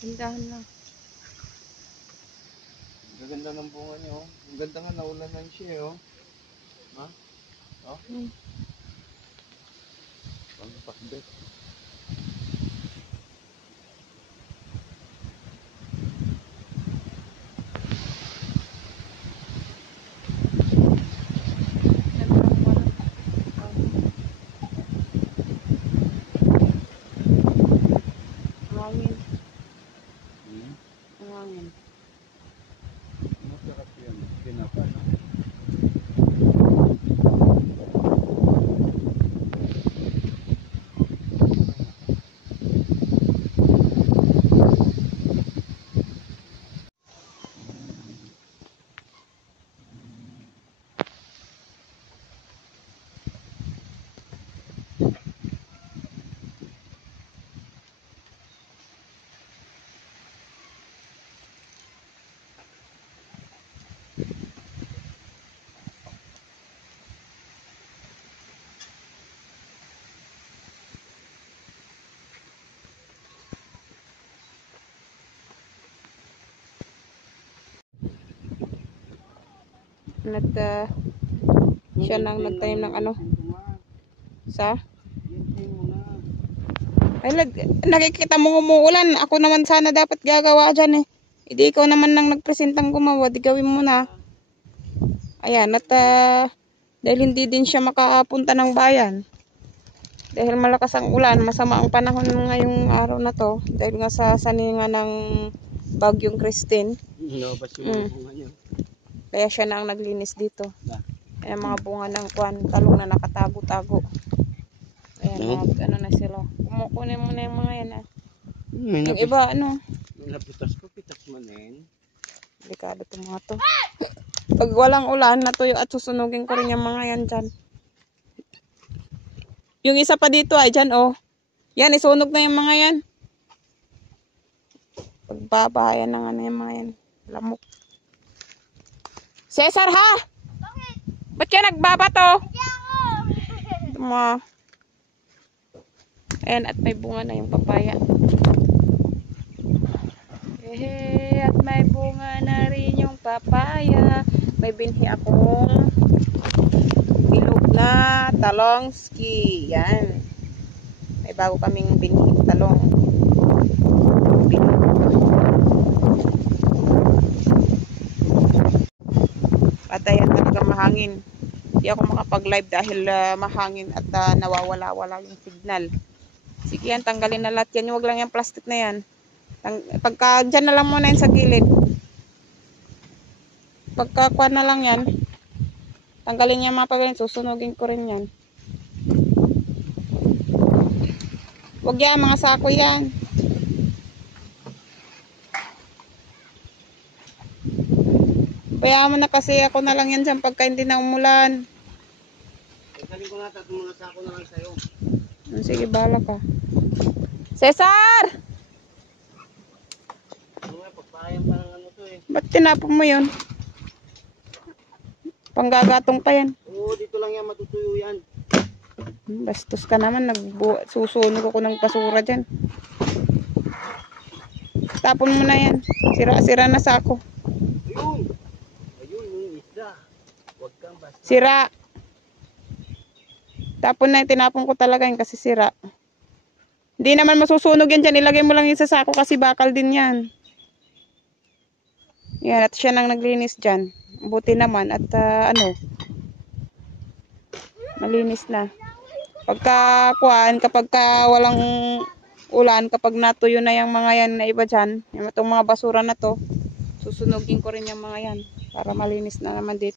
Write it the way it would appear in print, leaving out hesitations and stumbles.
Tindahan lang. Ang ganda ng bunga niya, oh. Ang ganda nga, naulanan siya, oh. Ha? Oh? Pangpakbet. Hangin. Hmm? Hangin. Masarap yan. Kinapa, no? Siya nang nagtanim ng ano sa ay nakikita mo umuulan, ako naman sana dapat gagawa dyan eh. Hindi ikaw naman nang nagpresentang gumawa, di gawin mo na. Ayan, dahil hindi din siya makapunta ng bayan. Dahil malakas ang ulan, masama ang panahon ngayong araw na to. Dahil nga sa saninga ng bagyong Christine. Kaya siya na ang naglinis dito. Ayan mga bunga ng talong na nakatago-tago. Ayan, ano na sila. Kumukunin mo na yung mga yan ah. Yung iba ano. Napitas ko, pitas mo na yun. Delikado itong mga to. Pag walang ulan, natuyo at susunugin ko rin yung mga yan dyan. Yung isa pa dito ay dyan oh. Yan, isunog na yung mga yan. Pagbabahayan na nga na yung mga yan. Lamok. Cesar ha? Bakit? Ba't ka nagbabato? Ito mo. Ayan, at may bunga na yung papaya. At may bunga na rin yung papaya. May binhi akong bilog na talongski. Yan. May bago kaming binhi talong. Bilog. At ayan talaga mahangin. Hindi ako makapag-live dahil mahangin at nawawala-wala yung signal. Sige yan, tanggalin na lahat yan. Huwag lang yung plastic na yan. Pagka dyan na lang muna yan sa gilid. Pagkakuha na lang yan. Tanggalin niya mga pagaling. Susunugin ko rin yan. Huwag yan, mga sako yan. Bayaan mo na kasi ako na lang yan dyan pagka hindi na umulan. Tanggalin ko na at mga sako na lang sa'yo. Sige, bahala ka. Cesar! Pagpahayang pa ng ano to eh. Ba't tinapon mo yun? Panggagatong pa yan. Oo, dito lang yan, matutuyo yan. Bastos ka naman, susunog ako ng basura dyan. Tapon mo na yan. Sira-sira na sako. Ayun! Ayun, yung isda. Huwag kang basta. Sira. Tapon na, tinapon ko talaga yun kasi sira. Hindi naman masusunog yan dyan. Ilagay mo lang yung sa sako kasi bakal din yan. Yan, at siya nang naglinis dyan. Buti naman at malinis na. Kapag walang ulan, kapag natuyo na yung mga yan na iba dyan, yung itong mga basura na to, susunugin ko rin yung mga yan para malinis na naman dito.